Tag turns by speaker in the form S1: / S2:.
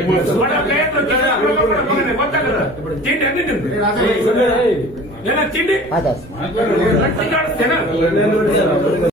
S1: ఉంది మన ప్లేట్లు మొత్తం కదా తిండి
S2: తిండి